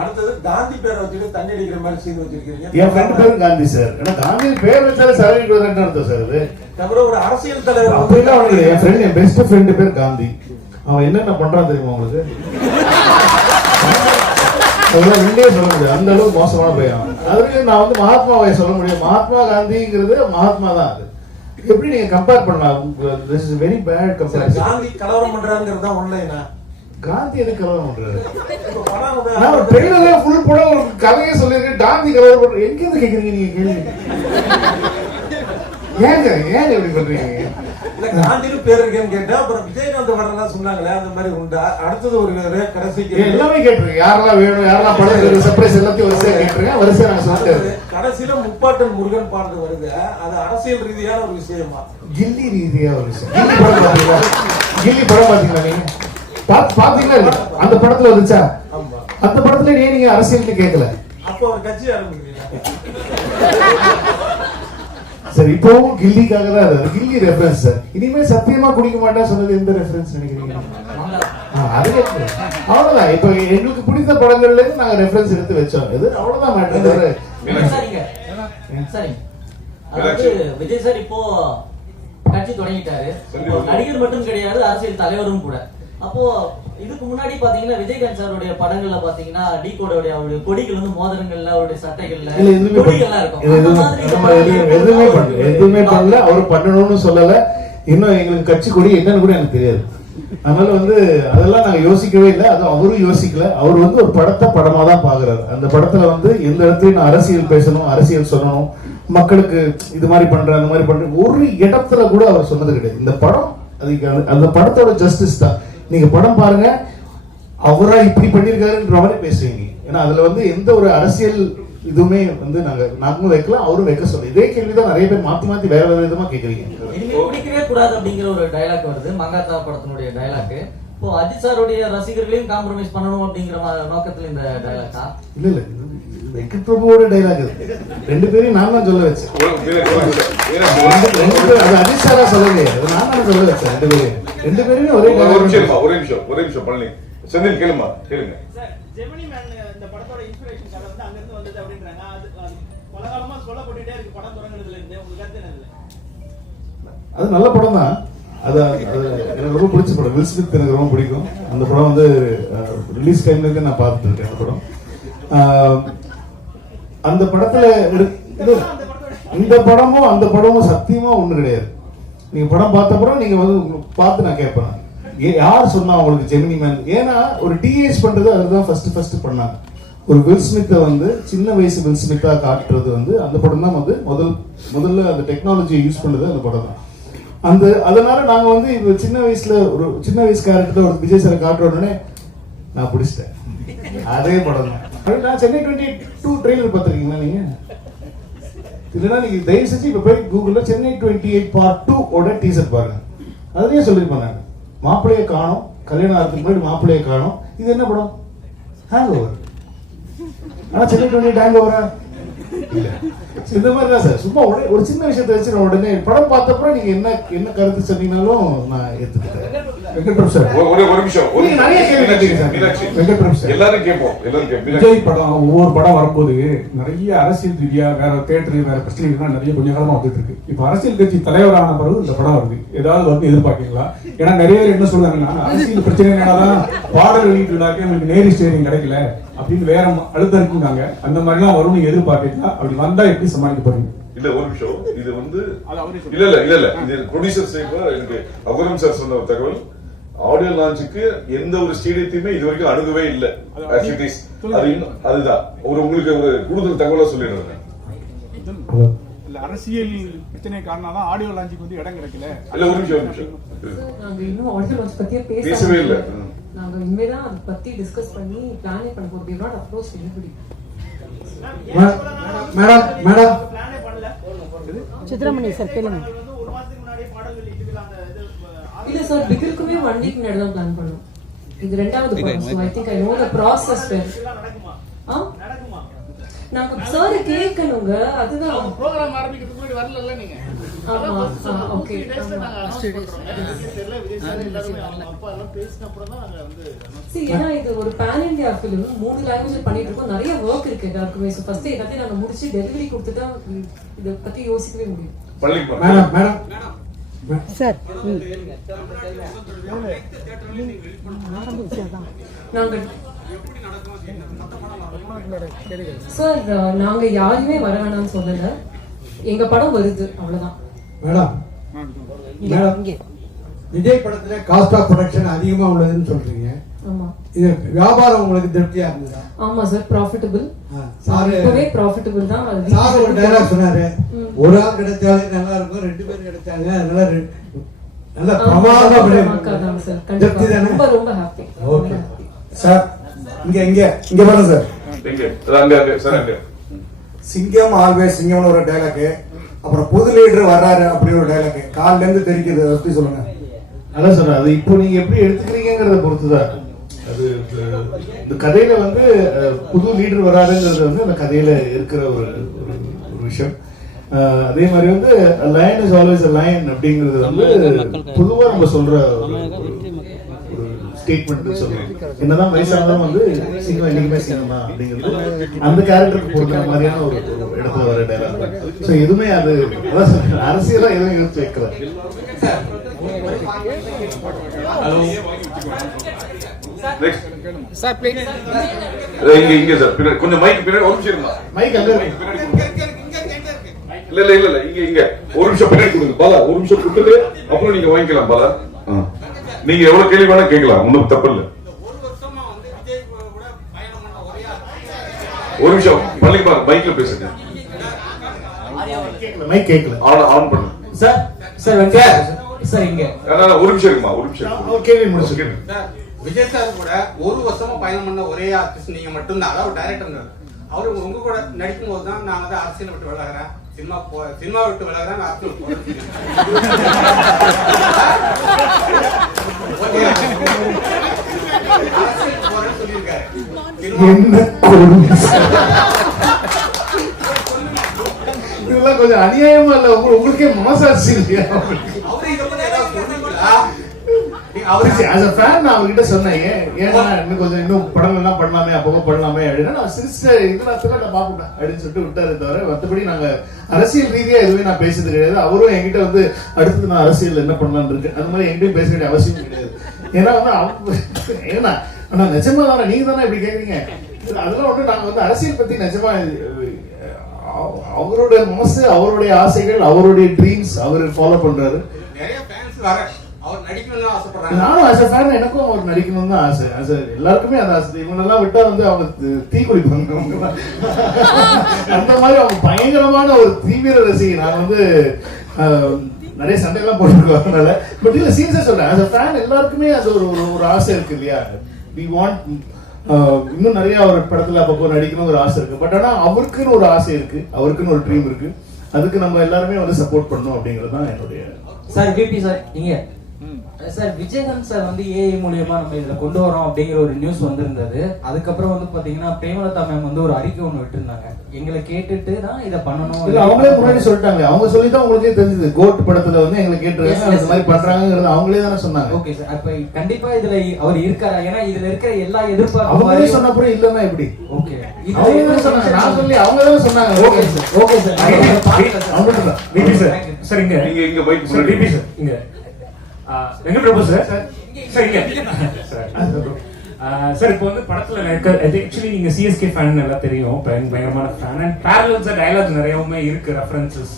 அடுத்தது காந்தி பேரை வச்சுட்டு தண்ணி அடிக்கிற மாதிரி சீன் வச்சிருக்கீங்க. என் ஃப்ரெண்டு பேரும் காந்தி சார். ஏன்னா காந்தி பேர் செலவு கொடுக்குறேன்னு அர்த்தம் சார் அது? அப்புறம் ஒரு அரசியல் தலைவர் அப்படிலாம் அவனுக்கு? என் ஃப்ரெண்ட் என் பெஸ்ட் ஃப்ரெண்டு பேர் காந்தி. அவன் என்னென்ன பண்றான் தெரியுமா உங்களுக்கு? அதெல்லாம் ரெண்டே சொல்ல முடியாது. அந்த அளவுக்கு மோசமான பையன். அதுக்கு நான் வந்து மகாத்மாவை சொல்ல முடியும். மகாத்மா காந்திங்கிறது மகாத்மா தான் அது. எப்படி நீங்க கம்பேர் பண்ணலாம்? திஸ் இஸ் வெரி பேட் சரி, கம்பேரிசன் காந்தி கலவரம் பண்றாங்கிறது தான் உண்மைனா காந்தி எதுக்கு கலவரம் பண்றாரு? நான் ட்ரெயிலர்ல ஃபுல் படம் ஒரு கதையை சொல்லியிருக்கேன் காந்தி கலவரம் பண்ற எங்க இருந்து கேக்குறீங்க நீங்க கேள்வி? ஏங்க ஏங்க இப்படி பண்றீங்க? இல்ல காந்தின்னு பேர் இருக்கேன்னு கேட்டா அப்புறம் விஜயகாந்த் வரலாம் சொன்னாங்களே அந்த மாதிரி உண்டா? அடுத்தது ஒரு வேறு கடைசிக்கு எல்லாமே கேட்டுருங்க யாரெல்லாம் வேணும் யாரெல்லாம் படம் சர்ப்ரைஸ் எல்லாத்தையும் வரிசையா கேட்டுருங்க வரிசையா நாங்க சொல்லிட்டு அடுத்தது கடைசியில முப்பாட்டன் முருகன் பாட்டு வருது. அது அரசியல் ரீதியான ஒரு விஷயமா? கில்லி ரீதியா ஒரு விஷயம். கில்லி படம் பாத்தீங்களா கில்லி படம் பாத்தீங்களா நீங்க? பாத்தீங்களா? அந்த படத்துல வந்துச்சா? ஆமா அந்த படத்துல ஏன் நீங்க அரசியல்னு கேட்கல அப்ப ஒரு கட்சி ஆரம்பிக்கிறீங்க. சரி இப்பவும் கில்லிக்காக தான் அது கில்லி ரெஃபரன்ஸ் சார் இனிமே சத்தியமா குடிக்க மாட்டேன் சொன்னது எந்த ரெஃபரன்ஸ் நினைக்கிறீங்க? அது. அவ்வளவுதான். இப்ப எங்களுக்கு பிடித்த படங்கள்ல இருந்து நாங்க ரெஃபரன்ஸ் எடுத்து வச்சோம். இது அவ்வளவுதான் மேட்டர் அதாவது விஜய் சார் இப்போ கட்சி தொடங்கிட்டாரு. நடிகர் மட்டும் கிடையாது அரசியல் தலைவரும் கூட. அப்போ இதுக்கு முன்னாடி பாத்தீங்கன்னா விஜயகாந்த் சாருடைய படங்கள்ல பாத்தீங்கன்னா டி கோடோடைய அவருடைய கொடிகள் வந்து மோதிரங்கள்ல அவருடைய சட்டைகள்ல கொடிகள்லாம். இருக்கும். எதுவுமே- பண்ணல. எதுவுமே பண்ணல. அவர் பண்ணணும்னு சொல்லல. இன்னும் எங்களுக்கு கட்சி கொடி என்னன்னு கூட எனக்கு தெரியாது. அதனால வந்து அதெல்லாம் நாங்க யோசிக்கவே இல்லை. அது அவரும் யோசிக்கல. அவர் வந்து ஒரு படத்தை படமா தான் பாக்குறாரு. அந்த படத்துல வந்து எந்த இடத்துலயும் நான் அரசியல் பேசணும் அரசியல் சொல்லணும். மக்களுக்கு இது மாதிரி பண்றேன் அந்த மாதிரி பண்றேன். ஒரு இடத்துல கூட அவர் சொன்னது கிடையாது. இந்த படம் அதுக்கு அந்த படத்தோட ஜஸ்டிஸ் தான். நீங்க படம் பாருங்க அவரா இப்படி பண்ணிருக்காருன்ற மாதிரி பேசுவீங்க. ஏன்னா அதுல வந்து எந்த ஒரு அரசியல் இதுவுமே வந்து நாங்க நாங்களும் வைக்கலாம் அவரும் வைக்க சொல்ல இதே கேள்விதான் நிறைய பேர் மாத்தி மாத்தி வேற வேற விதமா கேக்குறீங்க. இனிமே பிடிக்கவே கூடாது அப்படிங்கிற ஒரு டயலாக் வருது. மங்காத்தா படத்தினுடைய டயலாக் இப்போ அஜித் சாருடைய ரசிகர்களையும் காம்ப்ரமைஸ் பண்ணணும் அப்படிங்கிற நோக்கத்துல இந்த டயலாக்கா இல்ல இல்ல. வெங்கட் பிரபுவோட டைலாக் இது ரெண்டு பேரையும் நான் தான் சொல்ல வச்சேன். ரெண்டு- ரெண்டு பேரும் அது அஜித் சாரா சொல்லலையே. நான் தான் சொல்ல வச்சேன் ரெண்டு பேரையும். ரெண்டு பேருமே ஒரே ஒரு நிமிஷம் ஒரே நிமிஷம் ஒரே நிமிஷம் பழனி. செந்தில் கேளுமா கேளுங்க. சார் ஜெமினி மேன் இந்த படத்தோட இன்ஸ்பிரேஷன் கதை வந்து அங்க இருந்து வந்தது அப்படின்றாங்க. அது பல காலமா சொல்லப்பட்டுட்டே இருக்கு படம் தொடங்குனதுல இருந்து. உங்களுக்கு கருத்து என்னது? அது நல்ல படம் தான். அது எனக்கு ரொம்ப பிடிச்ச படம். வில் ஸ்மித் எனக்கு ரொம்ப பிடிக்கும். அந்த படம் வந்து ரிலீஸ் டைம்ல இருந்து நான் பார்த்துட்டு இருக்கேன் அந்த படம். அந்த படத்துல இந்த படமும் அந்த படமும் சத்தியமா ஒண்ணு கிடையாது. நீங்க படம் பார்த்த படம் நீங்க வந்து பார்த்து நான் கேட்பேன். யார் சொன்னா உங்களுக்கு ஜெமினி மேன் ஏன்னா ஒரு டிஏஸ் பண்றது அதுதான் ஃபர்ஸ்ட் ஃபர்ஸ்ட் பண்ணாங்க. ஒரு வில் ஸ்மித்தை வந்து சின்ன வயசு வில் காட்டுறது வந்து அந்த படம் தான் வந்து முதல் முதல்ல அந்த டெக்னாலஜியை யூஸ் பண்ணது அந்த படம் தான். அந்த அதனால நாங்க வந்து இப்போ சின்ன வயசுல ஒரு சின்ன வயசு கேரக்டர் ஒரு விஜய் சாரை காட்டுற உடனே நான் பிடிச்சிட்டேன். அதே படம் தான். நான் சென்னை டுவெண்ட்டி டூ ட்ரெயிலர் பார்த்துருக்கீங்களா நீங்க? இல்லைன்னா நீங்க தயவு செஞ்சு இப்ப போய் கூகுள்ல Chennai twenty eight part two ஓட டீசர் பாருங்க. அதுலயே சொல்லியிருப்பாங்க. மாப்பிள்ளையை காணும் கல்யாணம் ஆகிறதுக்கு முன்னாடி மாப்பிள்ளையை காணும். இது என்ன படம்? ஹேங் ஓவர் ஆனா சென்னை டுவெண்ட்டி எயிட் ஹேங் ஓவரா இல்லை. இந்த மாதிரி தான் சார். சும்மா உடனே ஒரு சின்ன விஷயத்தை வச்சு நான் உடனே. படம் பார்த்தப்பறம் நீங்க என்ன என்ன கருத்து சொன்னீங்கனாலும் நான் ஏத்துக்கிட்டேன். வெங்கட் பிரபு சார். ஒரு- ஒரு நிமிஷம். ஒரு நிறைய கேள்வி கேட்டீங்க சார். மீனாட்சி. வெங்கட் பிரபு சார். எல்லாரும் கேட்போம். எல்லாரும் கேட்போம். விஜய் படம் ஒவ்வொரு படம் வரும்போது நிறைய அரசியல் ரீதியா வேற தேட்டர் வேற பிரச்சனைகள்லாம் நிறைய கொஞ்ச காலமா வந்துட்டு இருக்கு. இப்ப அரசியல் கட்சி தலைவரான பிறகு இந்த படம் வருது. ஏதாவது வந்து எதிர்பார்க்கீங்களா? ஏன்னா நிறைய பேர் என்ன சொல்றாங்கன்னா அரசியல் பிரச்சனைனாலதான் பாடல் வெளியிட்டு விழாக்கு எங்களுக்கு நேரி ஸ்டேடியம் கிடைக்கல. அப்படின்னு வேற அழுத்தம் இருக்குங்க அந்த மாதிரிலாம் வரும்னு நீங்க எதிர்பார்க்கீங்களா அப்படி வந்தா எப்படி சமாளிக்க போறீங்க இல்ல ஒரு நிமிஷம். இது வந்து. இல்ல இல்ல இல்ல இல்ல. இது ப்ரொடியூசர் சைடுல எனக்கு அகுரம் சார் சொன்ன ஒரு தகவல். ஆடியோ லான்ச்சுக்கு எந்த ஒரு ஸ்டேடியத்தையுமே இது வரைக்கும் அணுகவே இல்ல. As it is. அது இன்னும் அதுதான். ஒரு உங்களுக்கு ஒரு கூடுதல் தகவலா சொல்லிடுறேன். இல்ல அரசியல் பிரச்சனை காரணம் தான் ஆடியோ லான்ச்சுக்கு வந்து இடம் கிடைக்கல. இல்ல ஒரு நிமிஷம் பேசவே இல்ல. நாங்க இனிமேதான் அதை பத்தி டிஸ்கஸ் பண்ணி பிளானே பண்ண போறோம். Have not approached anybody. Madam madam Chitramani sir கேளுங்க. இல்ல சார் பிகிலுக்குமே ஒன் வீக் முன்னாடி தான் பிளான் பண்ணோம். இது ரெண்டாவது I think I know the process ஆ? நாங்க சார் கேட்கணுங்க. அதுதான். ப்ரோக்ராம் ஆரம்பிக்கிறதுக்கு முன்னாடி வரல நீங்க? ஆமா. See, ஏன்னா இது ஒரு பேன் இந்தியா ஃபிலிம் மூணு லாங்குவேஜ் பண்ணிட்டு இருக்கோம். நிறைய ஒர்க் இருக்கு எல்லாருக்குமே. ஸோ ஃபர்ஸ்ட் எல்லாத்தையும் நாங்க முடிச்சு டெலிவரி கொடுத்துட்டா ம், இதை பத்தி யோசிக்கவே முடியும். பள்ளிக்கு மேடம் மேடம் சார் நாங்க சார் நாங்க யாருமே வர வேணாம்னு சொல்லல. எங்க படம் வருது அவ்வளவுதான். மேடம். மேடம். விஜய் படத்துல காஸ்ட் ஆஃப் ப்ரொடக்ஷன் அதிகமா உள்ளதுன்னு சொல்றீங்க. ஆமா. இது வியாபாரம் உங்களுக்கு திருப்தியா இருந்ததா? ஆமா சார் ப்ராஃபிட்டபிள் சாரு. இப்பவே ப்ராஃபிட்டபிள் தான். சார் ஒரு டைலாக் சொன்னாரு. ஒரு ஆள் கிடைச்சாலே நல்லா இருக்கும் ரெண்டு பேர் கிடைச்சாங்க அதனால நல்லா பிரமாதமா சார் தானே ரொம்ப ரொம்ப ஹாப்பி ஓகே. சார் இங்க இங்க. இங்க பாருங்க சார். அது சார் சிங்கம் ஆல்வேஸ் சிங்கம்னு ஒரு டைலாக் அப்புறம் புது லீடர் வர்றாரு அப்படி ஒரு டைலாக் கால்ல இருந்து தெரிக்குது அதை பத்தி சொல்லுங்க. அதான் சொல்றேன் அது இப்போ நீங்க எப்படி எடுத்துக்கிறீங்கிறத பொறுத்துதான் அது அஹ், இந்த கதையில வந்து புது லீடர் வராதுங்கிறது வந்து அந்த கதையில இருக்கிற ஒரு ஒரு- விஷயம். அதே மாதிரி வந்து லைன் இஸ் ஆல்வேஸ் லைன் அப்படிங்கிறது வந்து பொதுவா நம்ம சொல்ற ஸ்டேட்மெண்ட் சொல்றோம் என்னதான் வயசானாலும் வந்து சிங்கம் என்னைக்குமே சிங்கம் அப்படிங்கிறது அந்த கேரக்டருக்கு பொறுத்த மாதிரியான ஒரு ஒரு இடத்துல வர டைலாக் ஸோ எதுவுமே அது அரசியலா எதுவும் யோசிச்சு வைக்கல. நெக்ஸ்ட் சார் ப்ளீஸ் இங்க இங்க சார் பின்னாடி கொஞ்சம் மைக் பின்னாடி ஒரு நிமிஷம் மைக் அங்க இருக்கு. இல்ல இல்ல இல்ல இல்ல இங்க இங்க. ஒரு நிமிஷம் பின்னாடி கொடுங்க பாலா. ஒரு நிமிஷம் கொடுத்துட்டு அப்புறம் நீங்க வாங்கிக்கலாம் பாலா. ஆ. நீங்க எவ்வளவு கேள்வி வேணா கேட்கலாம் ஒண்ணும் தப்பு இல்ல ஒரு நிமிஷம் பள்ளிக்கு பாருங்க மைக்ல பேசுங்க மைக் கேட்கல ஆன் ஆன் பண்ணு. சார் சார் வெங்கட் சார் இங்க. ஒரு நிமிஷம் இருக்குமா ஒரு நிமிஷம் கேள்வி முடிச்சு. விஜய் சார் கூட ஒரு வருஷமா பயணம் பண்ண ஒரே ஆர்டிஸ்ட் நீங்க மட்டும்தான். அதாவது டைரக்டர் அவரு உங்க கூட நடிக்கும் போது தான் நான் வந்து அரசியல் விட்டு விலகிறேன். சினிமா போ சினிமா விட்டு விலகிறேன் நான் அரசியல் அரசியல் போறேன்னு சொல்லியிருக்காரு. இதெல்லாம் கொஞ்சம் அநியாயமா இல்ல உங்களுக்கே மனசாட்சி இல்லையா அவரு இதை பத்தி ஏதாவது சொல்றீங்களா நீங்க அவரு ஆஸ் அ ஃபேன் நான் அவர்கிட்ட சொன்னேன் ஏன் ஏன்னா இன்னும் கொஞ்சம் இன்னும் படம் எல்லாம் பண்ணலாமே அப்பப்போ பண்ணலாமே அப்படின்னா நான் சிரிச்ச இதெல்லாம் நான் பாப்பேன் அப்படின்னு சொல்லிட்டு விட்டாரு தவிர மற்றபடி நாங்க அரசியல் ரீதியா எதுவுமே நான் பேசுறது கிடையாது. அவரும் என்கிட்ட வந்து அடுத்து நான் அரசியல் என்ன பண்ணலாம்னு இருக்கு? அந்த மாதிரி என்கிட்டயும் பேச வேண்டிய அவசியம் கிடையாது. ஏன்னா வந்து ஏன்னா ஆனா நிஜமா தானே நீங்க தானே இப்படி கேக்குறீங்க? அதெல்லாம் ஒண்ணு நாங்க வந்து அரசியல் பத்தி நிஜமா அவருடைய மனசு அவருடைய ஆசைகள் அவருடைய ட்ரீம்ஸ் அவர் ஃபாலோ பண்றாரு. நிறைய ஃபேன்ஸ் வர நானும் a fan எனக்கும் அவர் நடிக்கணும்னு தான் ஆசை. a- எல்லாருக்குமே அந்த ஆசை. இவங்களெல்லாம் விட்டா வந்து அவங்க தி- அவங்கெல்லாம். அந்த மாதிரி அவங்க பயங்கரமான ஒரு தீவிர ரசிகை நான் வந்து நிறைய சண்டையெல்லாம் போட்டுருக்கோம் அதனால. பட் இல்ல சீரியஸா சொல்றேன். As a fan எல்லாருக்குமே அது ஒரு ஒரு- ஒரு ஆசை இருக்கு இல்லையா? வி வாண்ட் இன்னும் நிறைய அவர் படத்துல அப்பப்போ நடிக்கணும் ஒரு ஆசை இருக்கு. பட் ஆனா அவருக்குன்னு ஒரு ஆசை இருக்கு. அவருக்குன்னு ஒரு ட்ரீம் இருக்கு. அதுக்கு நம்ம எல்லாருமே வந்து சப்போர்ட் பண்ணணும் அப்படிங்கிறது தான் என்னுடைய சார் பிபி சார் இங்க சார் விஜயகாந்த் சார் வந்து ஏஐ மூலியமா நம்ம இதுல கொண்டு வரோம் அப்படிங்கிற ஒரு நியூஸ் வந்திருந்தது. அதுக்கப்புறம் வந்து பாத்தீங்கன்னா பிரேமலதா மேம் வந்து ஒரு அறிக்கை ஒண்ணு விட்டுருந்தாங்க. எங்களை கேட்டுட்டு தான் இதை பண்ணணும் இல்ல அவங்களே முன்னாடி சொல்லிட்டாங்க அவங்க சொல்லி தான் உங்களுக்கே தெரிஞ்சது. கோட் படத்துல வந்து எங்களை கேட்டுருக்காங்க அந்த மாதிரி yes. பண்றாங்கிறது அவங்களே தானே சொன்னாங்க. ஓகே சார் அப்ப கண்டிப்பா இதுல அவர் இருக்காரா? ஏன்னா இதுல இருக்கிற எல்லா எதிர்பார்ப்பு அவங்களே மாதிரியும்- சொன்ன அப்புறம் இல்லன்னா எப்படி? ஓகே அவங்க சொன்னாங்க. நான் சொல்லி அவங்க தானே சொன்னாங்க. ஓகே சார் ஓகே சார் அவங்க தான் பிபி சார் சார் இங்க நீங்க இங்க பிபி சார் இங்க. வெங்கட் பிரபு சார். சார் இங்க. சார் இப்போ வந்து படத்துல ஆக்சுவலி நீங்க சிஎஸ்கே ஃபேன் நல்லா தெரியும். பயங்க- பயங்கரமான ஃபேன் அண்ட் பேரலல்ஸ் டயலாக்ஸ் நிறையவுமே இருக்கு references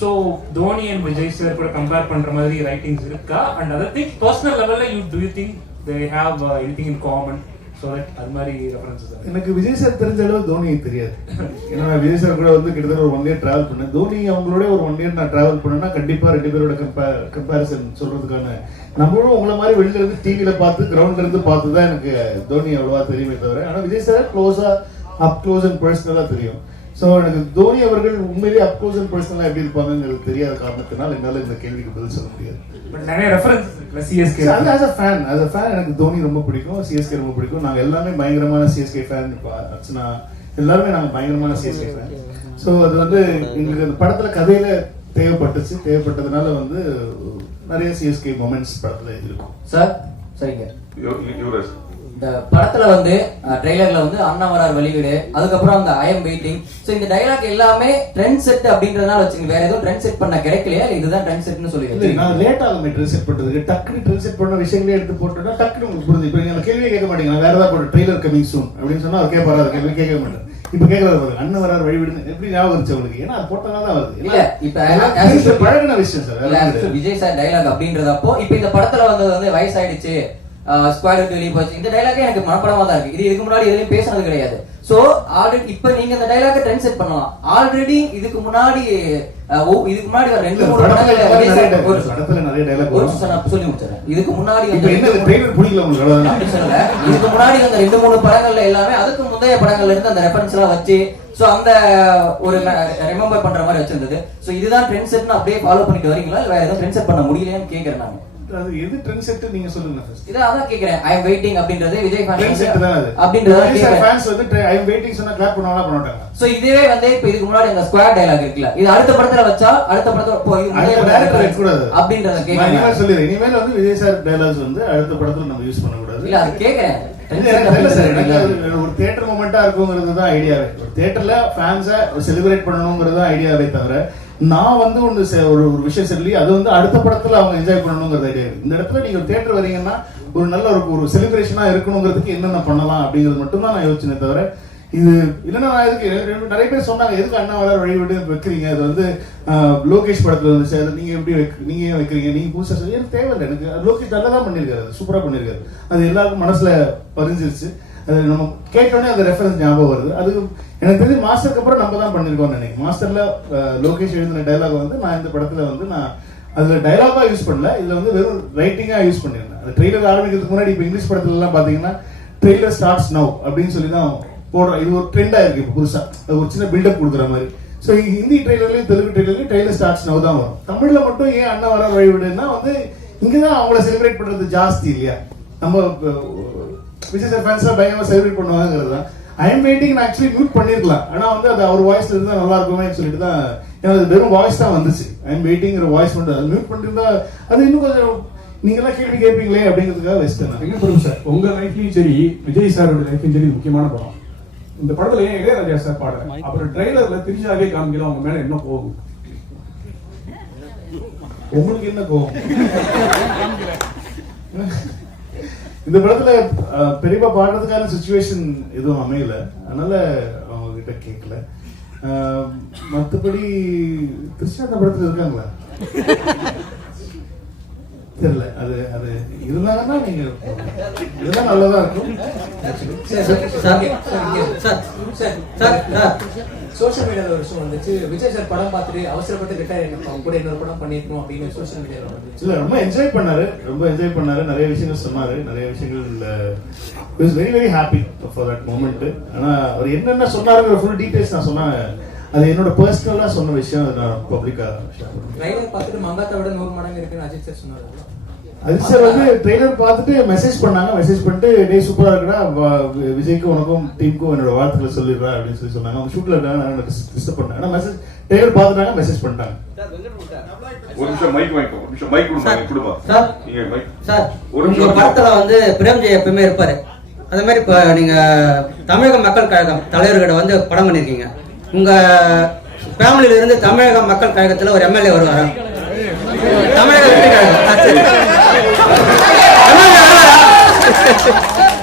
so Dhoni and Vijay sir கூட கம்பேர் பண்ற மாதிரி ரைட்டிங்ஸ் இருக்கா? அண்ட் அதர் திங் பர்சனல் லெவல்ல you do you think they have anything in common அது மாதிரி ரெஃபரன்சஸ் எனக்கு விஜய் சார் தெரிஞ்ச அளவு தோனி தெரியாது. ஏன்னா நான் விஜய் சார் கூட வந்து கிட்டத்தட்ட ஒரு ஒன் இயர் டிராவல் பண்ணேன் தோனி அவங்களோட ஒரு ஒன் இயர் நான் டிராவல் பண்ணேன்னா கண்டிப்பா ரெண்டு பேரோட கம்பேர் கம்பேரிசன் சொல்றதுக்கான நம்மளும் உங்களை மாதிரி வெளியில இருந்து டிவியில பார்த்து கிரவுண்ட்ல இருந்து பார்த்து தான் எனக்கு தோனி அவ்வளவா தெரியுமே தவிர ஆனா விஜய் சார் க்ளோஸா அப் க்ளோஸ் அண்ட் பர்சனலா தெரியும். ஸோ எனக்கு தோனி அவர்கள் உண்மையிலேயே அப் க்ளோஸ் அண்ட் பர்சனலா எப்படி இருப்பாங்கிறது தெரியாத காரணத்தினால் என்னால இந்த கேள்விக்கு பதில் சொல்ல முடியாது. பட் நிறைய ரெஃபரன்ஸ் சிஎஸ்கே அது as a fan as a fan எனக்கு தோனி ரொம்ப பிடிக்கும் சிஎஸ்கே ரொம்ப பிடிக்கும். நாங்க எல்லாமே பயங்கரமான சிஎஸ்கே ஃபேன் இப்போ அர்ச்சனா எல்லாருமே நாங்கள் பயங்கரமான சிஎஸ்கே ஃபேன் ஸோ அது வந்து எங்களுக்கு அந்த படத்தில் கதையில தேவைப்பட்டுச்சு. தேவைப்பட்டதுனால வந்து நிறைய சிஎஸ்கே மொமெண்ட்ஸ் படத்தில் இருக்கும். சார் சரிங்க. யுவராஜ் இந்த படத்துல வந்து ட்ரெய்லர்ல வந்து அண்ணா வரார் வெளியீடு அதுக்கப்புறம் அந்த ஐ எம் வெயிட்டிங் சோ இந்த டைலாக் எல்லாமே ட்ரெண்ட் செட் அப்படின்றதுனால வச்சுங்க வேற எதுவும் ட்ரெண்ட் செட் பண்ண கிடைக்கலையா? இதுதான் ட்ரெண்ட் செட்னு சொல்லி? நான் லேட் ஆகுமே ட்ரெஸ் செட் பண்ணுறதுக்கு டக்குனு ட்ரெஸ் செட் பண்ண விஷயங்களே எடுத்து போட்டோம்னா டக்குனு உங்களுக்கு புரிஞ்சு இப்போ நீங்கள் கேள்வியே கேட்க மாட்டீங்க. வேற ஏதாவது போட்டு ட்ரெய்லர் கமிங் சூன் அப்படின்னு சொன்னா அவர் கேட்பாரு கேள்வி கேட்க மாட்டேன் இப்போ கேட்கறது பாருங்க. அண்ணன் வரார் வழிவிடுங்க எப்படி ஞாபகம் இருந்துச்சு உங்களுக்கு? ஏன்னா அது போட்டனால தான் வருது. இல்ல இப்ப பழகின விஷயம் சார் விஜய் சார் டைலாக் அப்படின்றதப்போ இப்ப இந்த படத்துல வந்தது வந்து வயசாயிடுச்சு. ஸ்கொயர் விட்டு வெளியே போச்சு. இந்த டைலாக்கே எனக்கு மனப்படமா தான் இருக்கு. இது இதுக்கு முன்னாடி எதுலயும் பேசுனது கிடையாது. சோ ஆல்ரெடி இப்ப நீங்க இந்த டைலாக்க ட்ரெண்ட் செட் பண்ணலாம். ஆல்ரெடி இதுக்கு முன்னாடி இதுக்கு முன்னாடி ரெண்டு மூணு dialogue, ஒரு- சொல்லி முடிச்சிடறேன். இதுக்கு முன்னாடி சொல்லல. இதுக்கு முன்னாடி அந்த ரெண்டு மூணு படங்கள்ல எல்லாமே அதுக்கு முந்தைய படங்கள்ல இருந்து அந்த ரெஃபரன்ஸ் எல்லாம் வச்சு சோ அந்த ஒரு ரிமெம்பர் பண்ற மாதிரி வச்சிருந்தது. சோ இதுதான் ட்ரெண்ட் செட்னு அப்படியே ஃபாலோ பண்ணிட்டு வரீங்களா? இல்ல வேற எதுவும் ட்ரெண்ட் செட் பண்ண முடியலையான்னு கேக்குறேன் நான். அது எது ட்ரெண்ட் செட் நீங்க சொல்லுங்க first. இதை அதான் கேக்குறேன். ஐ எம் வெயிட்டிங் அப்படின்றது விஜய் ஃபேன்ஸ் தான் அது. அப்படின்றத கேக்குறேன். fans வந்து ஐ வெயிட்டிங் சொன்னா கிளாப் பண்ணுவாங்களா பண்ண மாட்டாங்க சோ இதுவே வந்து இப்ப இதுக்கு முன்னாடி அந்த டயலாக் இது அடுத்த படத்துல வச்சா அடுத்த படத்துல இது அடுத்த வைக்கக்கூடாது. அப்படின்றத கேக்குறேன். இனிமேல் இனிமேல் வந்து விஜய் சார் டைலாக்ஸ் வந்து அடுத்த படத்துல நம்ம யூஸ் பண்ணக்கூடாது. இல்ல அது கேக்குறேன். அது ஒரு தியேட்டர் மூமெண்டா இருக்குங்கிறது தான் ஐடியாவே ஒரு தியேட்டர்ல ஃபேன்ஸை செலிப்ரேட் பண்ணணுங்கிறது ஐடியாவே தவிர நான் வந்து ஒன்று ஒரு ஒரு விஷயம் சொல்லி அது வந்து அடுத்த படத்தில் அவங்க என்ஜாய் பண்ணணுங்கிறது ஐடியா இந்த இடத்துல நீங்கள் தேட்டர் வரீங்கன்னா ஒரு நல்ல ஒரு ஒரு செலிப்ரேஷனாக இருக்கணுங்கிறதுக்கு என்னென்ன பண்ணலாம் அப்படிங்கிறது மட்டும்தான் நான் யோசிச்சேன் தவிர இது இல்லைன்னா நான் இதுக்கு ரெண்டு- நிறைய பேர் சொன்னாங்க எதுக்கு அண்ணா வளர வழி விட்டு வைக்கிறீங்க? அது வந்து லோகேஷ் படத்துல வந்துச்சு அது நீங்க எப்படி வைக்க- நீங்க ஏன் வைக்கிறீங்க? நீங்க புதுசா சொல்லி எனக்கு தேவையில்லை. எனக்கு அது லோகேஷ் நல்லா தான் பண்ணியிருக்காரு. அது பண்ணியிருக்காரு. அது எல்லாருக்கும் மனசுல பதிஞ்சிருச்சு அது நம்ம கேட்டோடனே அந்த ரெஃபரன்ஸ் ஞாபகம் வருது. அது எனக்கு தெரிஞ்சு மாஸ்டருக்கு அப்புறம் நம்ம தான் பண்ணியிருக்கோம்னு நினைக்கிறேன். மாஸ்டர்ல லோகேஷ் எழுதின டைலாக் வந்து நான் இந்த படத்துல வந்து நான் அதுல டைலாகா யூஸ் பண்ணல. இதுல வந்து வெறும் ரைட்டிங்கா யூஸ் பண்ணியிருந்தேன் அந்த ட்ரெய்லர் ஆரம்பிக்கிறதுக்கு முன்னாடி இப்போ இங்கிலீஷ் படத்துல எல்லாம் பாத்தீங்கன்னா ட்ரெய்லர் ஸ்டார்ட்ஸ் நவ் அப்படின்னு சொல்லி தான் போடுறோம் இது ஒரு ட்ரெண்டா இருக்கு இப்போ புதுசா. அது ஒரு சின்ன பில்டப் கொடுக்குற மாதிரி. ஸோ ஹிந்தி ட்ரெய்லர்லையும் தெலுங்கு ட்ரெய்லர்லையும் ட்ரெய்லர் ஸ்டார்ட்ஸ் நவ் தான் வரும். தமிழ்ல மட்டும் ஏன் அண்ணன் வர வழிவிடுன்னா வந்து இங்கதான் அவங்கள செலிப்ரேட் பண்றது ஜாஸ்தி இல்லையா? நம்ம விஜய் சார் ஃபேன்ஸா பயங்கரமா செலிப்ரேட் பண்ணுவாங்கிறது தான். ஐ எம் வெயிட்டிங் நான் ஆக்சுவலி மியூட் பண்ணிருக்கலாம். ஆனா வந்து அது அவர் வாய்ஸ்ல இருந்தா நல்லா இருக்குமே சொல்லிட்டு தான் ஏன்னா அது வெறும் வாய்ஸ் தான் வந்துச்சு. ஐ எம் வெயிட்டிங்கிற வாய்ஸ் மட்டும் அது மியூட் பண்ணிருந்தா அது இன்னும் கொஞ்சம் நீங்க எல்லாம் கேள்வி கேட்பீங்களே அப்படிங்கிறதுக்காக நான். எங்க பிரபு சார் உங்க லைஃப்லயும் சரி விஜய் சாரோட லைஃப்லயும் சரி முக்கியமான படம். இந்த படத்துல ஏன் இளையராஜா சார் பாடுற அப்புறம் ட்ரைலர்ல திரிஷாவே காமிக்கல அவங்க மேல என்ன போகும் உங்களுக்கு என்ன கோவம் இந்த படத்துல பெரியப்பா பாடுறதுக்கான சுச்சுவேஷன் எதுவும் அமையல. அதனால அவங்க கிட்ட கேட்கல மற்றபடி திருஷா அந்த படத்துல இருக்காங்களா? தெரியல. அது அது இருந்தாங்கன்னா நீங்க இதெல்லாம் நல்லதா இருக்கும். சோஷியல் மீடியால ஒரு விஷயம் வந்துச்சு. விஜய் சார் படம் பார்த்துட்டு அவசரப்பட்டு ரிட்டையர் அவங்க கூட இன்னொரு படம் பண்ணிருக்கணும் அப்படின்னு சோஷியல் மீடியால வந்துச்சு. இல்ல ரொம்ப என்ஜாய் பண்ணாரு. ரொம்ப என்ஜாய் பண்ணாரு. நிறைய விஷயங்கள் சொன்னாரு. நிறைய விஷயங்கள் is very very happy for that moment ஆனா அவர் என்னென்ன சொன்னாருங்கிற ஃபுல் டீடைல்ஸ் நான் சொன்னா அது என்னோட பர்சனலா சொன்ன விஷயம் அது நான் பப்ளிக்கா ட்ரைலர் பார்த்துட்டு மங்காத்தை விட நூறு மடங்கு இருக்குன்னு அஜித் சார் சொன்னாரு. அஜித் சார் வந்து ட்ரெய்லர் பார்த்துட்டு மெசேஜ் பண்ணாங்க. மெசேஜ் பண்ணிட்டு டே சூப்பரா இருக்குடா. வா- வி- விஜய்க்கும் உனக்கும் டீமுக்கும் என்னோட வாழ்த்துக்களை சொல்லிடுறேன் அப்படின்னு சொல்லி சொன்னாங்க. அவங்க ஷூட்ல இருக்காங்க நான் டிஸ்டர்ப் பண்ணேன். ஆனா மெசேஜ் ட்ரெய்லர் பார்த்துட்டாங்க மெசேஜ் பண்ணிட்டாங்க. ஒரு நிமிஷம் மைக் மைக் ஒரு நிமிஷம் மைக் கொடுங்க மைக் கொடுமா? சார். நீங்க மைக் சார் ஒரு நிமிஷம் படத்துல வந்து பிரேம்ஜி எப்பவுமே இருப்பாரு. அதே மாதிரி இப்போ நீங்க தமிழக மக்கள் கழகம் தலைவர்கிட்ட வந்து படம் பண்ணிருக்கீங்க. உங்க ஃபேமிலியில இருந்து தமிழக மக்கள் கழகத்துல ஒரு எம்எல்ஏ வருவாரா? தமிழக வெற்றி கழகம்?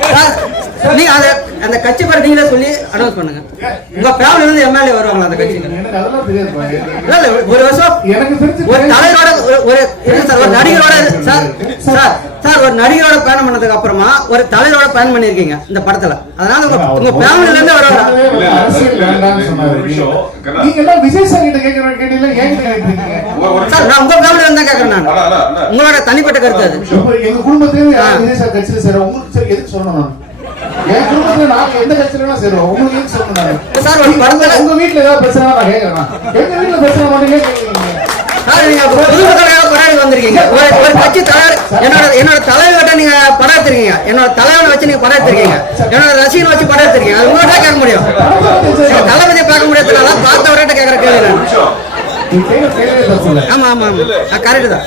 சார், நீங்க அந்த கட்சி பேர் நீங்களே சொல்லி அனௌன்ஸ் பண்ணுங்க. உங்க ஃபேமிலில இருந்து எம்எல்ஏ வருவாங்களா அந்த கட்சியில? இல்ல, ஒரு வருஷம் ஒரு தலைவரோட ஒரு- சார் ஒரு நடிகரோட சார் சார் சார் ஒரு நடிகரோட பயணம் பண்ணதுக்கு அப்புறமா ஒரு தலைவரோட பயணம் பண்ணிருக்கீங்க இந்த படத்துல. அதனால உங்க உங்க ஃபேமிலில இருந்து வர. நீங்க எல்லாம் விஜய் சார் கிட்ட ஏன் ஒரு சார் நான் உங்க ஃபேமிலில இருந்தா கேக்குறேன் நான். உங்களோட தனிப்பட்ட கருத்து அது. எங்க குடும்பத்திலேயே யார் விஜய் சார் கட்சியில சேரும் உங்களுக்கு சரி எதுக்கு சொல்லணும் நான்? என் குடும்பத்துல எந்த கட்சியில வேணா சேருவோம் உங்களுக்கு எதுக்கு சொல்லணும் நான்? சார், உங்க வீட்ல ஏதாவது பிரச்சனை நான் கேட்கறேன் எங்க வீட்ல பிரச்சனை மாட்டீங்க வந்திருக்கீங்க. ஒரு கட்சி தலைவர் என்னோட என்னோட தலைவர்கிட்ட நீங்க படம் எடுத்திருக்கீங்க என்னோட தலைவனை வச்சு நீங்க படம் எடுத்திருக்கீங்க என்னோட ரசிகனை வச்சு படம் எடுத்திருக்கீங்க அது உங்கள்கிட்ட கேட்க முடியும். தளபதி பார்க்க முடியாதுனால பார்த்தவர்கிட்ட கேட்கற கேள்வி ஆமா ஆமா ஆமா. கரெக்ட் தான்.